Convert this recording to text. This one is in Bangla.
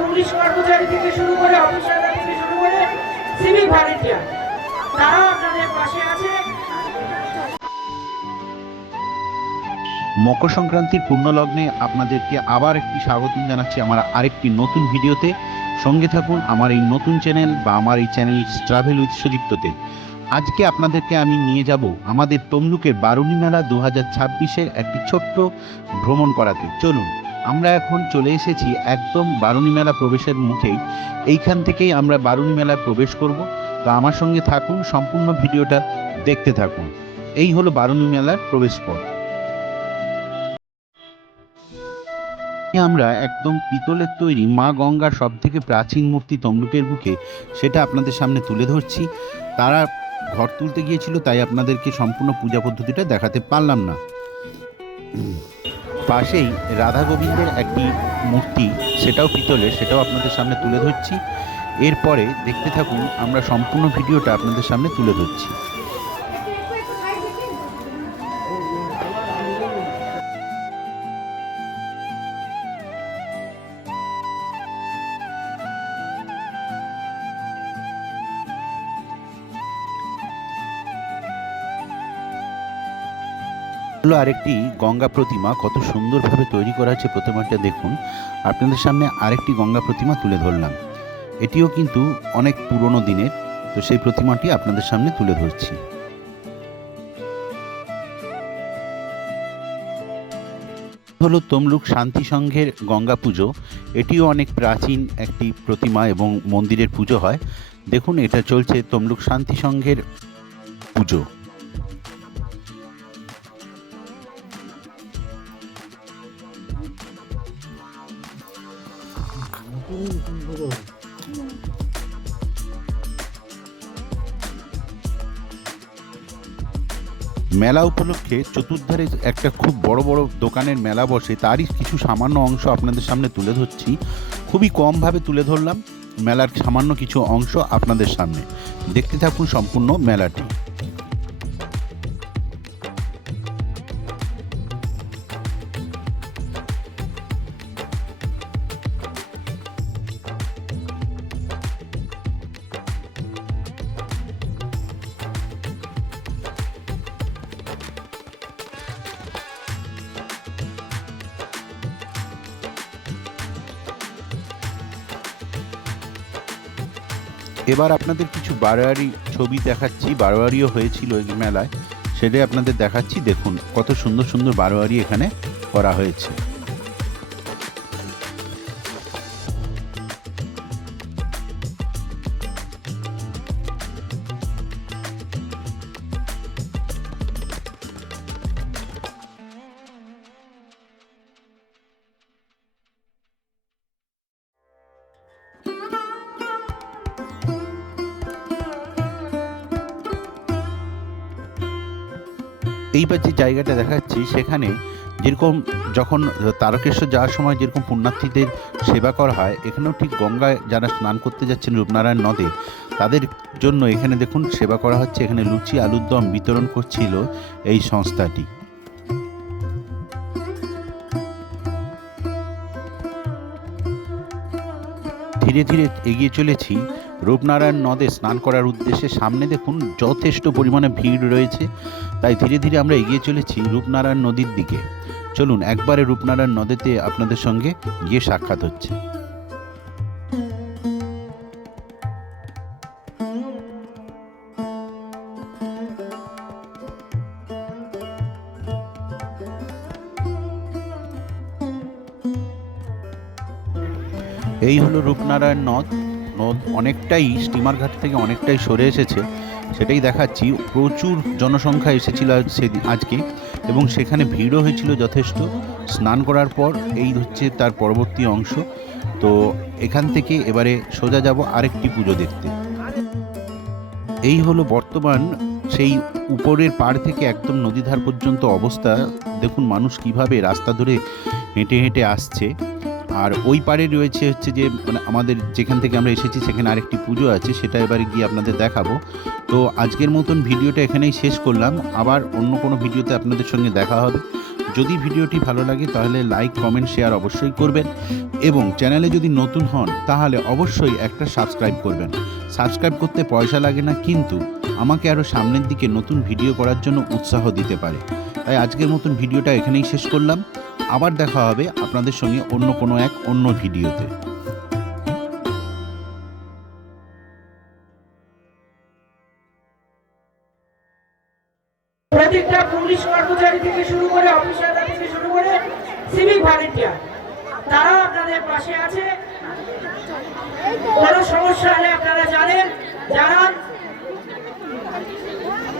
পুলিশ কর্মচারী থেকে শুরু করে অফিসাররা থেকে শুরু করে সিভিল তারাও আপনাদের পাশে আছে। মকর সংক্রান্তির পূর্ণলগ্নে আপনাদেরকে আবার একটি স্বাগত জানাচ্ছি আমার আরেকটি নতুন ভিডিওতে। সঙ্গে থাকুন আমার এই নতুন চ্যানেল বা আমার এই চ্যানেল ট্রাভেল উইথ সুদীপ্ততে আজকে আপনাদেরকে আমি নিয়ে যাব আমাদের তমলুকের বারুণী মেলা দু হাজার ছাব্বিশের একটি ছোট্ট ভ্রমণ করাতে। চলুন, আমরা এখন চলে এসেছি একদম বারুণী মেলা প্রবেশের মুখেই এইখান থেকেই আমরা বারুণী মেলায় প্রবেশ করব। তো আমার সঙ্গে থাকুন, সম্পূর্ণ ভিডিওটা দেখতে থাকুন। এই হলো বারুণী মেলার প্রবেশ পথ আমরা একদম পিতলের তৈরি মা গঙ্গার সব থেকে প্রাচীন মূর্তি তমলুকের বুকে, সেটা আপনাদের সামনে তুলে ধরছি। তারা ঘর তুলতে গিয়েছিল, তাই আপনাদেরকে সম্পূর্ণ পূজা পদ্ধতিটা দেখাতে পারলাম না। পাশেই রাধা গোবিন্দের একটি মূর্তি, সেটাও পিতলের, সেটাও আপনাদের সামনে তুলে ধরছি। এরপরে দেখতে থাকুন, আমরা সম্পূর্ণ ভিডিওটা আপনাদের সামনে তুলে ধরছি। হলো আরেকটি গঙ্গা প্রতিমা কত সুন্দরভাবে তৈরি করা হয়েছে প্রতিমাটা দেখুন। আপনাদের সামনে আরেকটি গঙ্গা প্রতিমা তুলে ধরলাম। এটিও কিন্তু অনেক পুরনো দিনের, তো সেই প্রতিমাটি আপনাদের সামনে তুলে ধরছি। হলো তমলুক শান্তি সংঘের গঙ্গা পুজো। এটিও অনেক প্রাচীন একটি প্রতিমা এবং মন্দিরের পুজো হয়। দেখুন, এটা চলছে তমলুক শান্তি সংঘের পুজো। মেলা উপলক্ষে চতুর্ধারে একটা খুব বড় বড় দোকানের মেলা বসে, তারই কিছু সামান্য অংশ আপনাদের সামনে তুলে ধরছি। খুবই কমভাবে তুলে ধরলাম, মেলার সামান্য কিছু অংশ আপনাদের সামনে। দেখতে থাকুন সম্পূর্ণ মেলাটি। এবার আপনাদের কিছু বারোয়ারি ছবি দেখাচ্ছি, বারোয়ারিও হয়েছিল এই মেলায়, সেটাই আপনাদের দেখাচ্ছি, দেখুন কত সুন্দর সুন্দর বারোয়ারি এখানে করা হয়েছে। এইবার যে জায়গাটা দেখাচ্ছি, সেখানে যেরকম যখন তারকেশ্বর যাওয়ার সময় যেরকম পুণ্যার্থীদের সেবা করা হয়, এখানেও ঠিক গঙ্গায় যারা স্নান করতে যাচ্ছেন রূপনারায়ণ নদে, তাদের জন্য এখানে দেখুন সেবা করা হচ্ছে। এখানে লুচি, আলুর দম বিতরণ করছিল এই সংস্থাটি। ধীরে ধীরে এগিয়ে চলেছি। রূপনারায়ণ নদে স্নান করার উদ্দেশ্যে সামনে দেখুন যথেষ্ট পরিমাণে ভিড় রয়েছে। তাই ধীরে ধীরে আমরা এগিয়ে চলেছি রূপনারায়ণ নদীর দিকে। চলুন একবারে রূপনারায়ণ নদীতে আপনাদের সঙ্গে গিয়ে সাক্ষাৎ হচ্ছে। এই হলো রূপনারায়ণ নদ। নদ অনেকটাই, স্টিমার ঘাট থেকে অনেকটাই সরে এসেছে। সেটাই দেখাচ্ছি। প্রচুর জনসংখ্যা এসেছিল সেদিন, আজকে। এবং সেখানে ভিড়ও হয়েছিল যথেষ্ট। স্নান করার পর এই হচ্ছে তার পরবর্তী অংশ। তো এখান থেকে এবারে সোজা যাব আরেকটি পুজো দেখতে। এই হলো বর্তমান সেই উপরের পাড় থেকে একদম নদীধার পর্যন্ত অবস্থা। দেখুন মানুষ কীভাবে রাস্তা ধরে হেঁটে হেঁটে আসছে। আর ওই পারে রয়েছে হচ্ছে যে মানে আমাদের যেখান থেকে আমরা এসেছি, সেখানে আরেকটি পুজো আছে, সেটা এবারে গিয়ে আপনাদের দেখাবো। তো আজকের মতন ভিডিওটা এখানেই শেষ করলাম। আবার অন্য কোনো ভিডিওতে আপনাদের সঙ্গে দেখা হবে। যদি ভিডিওটি ভালো লাগে, তাহলে লাইক, কমেন্ট, শেয়ার অবশ্যই করবেন। এবং চ্যানেলে যদি নতুন হন, তাহলে অবশ্যই একটা সাবস্ক্রাইব করবেন। সাবস্ক্রাইব করতে পয়সা লাগে না, কিন্তু আমাকে আরও সামনের দিকে নতুন ভিডিও করার জন্য উৎসাহ দিতে পারে। তাই আজকের মতন ভিডিওটা এখানেই শেষ করলাম। আবার দেখা হবে আপনাদের সঙ্গে অন্য কোনো এক অন্য ভিডিওতে। পুলিশ কর্মচারী থেকে শুরু করে থেকে শুরু করে সিভিক ভলেন্টিয়ার তারা আপনাদের পাশে আছে। কোনো সমস্যা হলে আপনারা জানেন, জানান।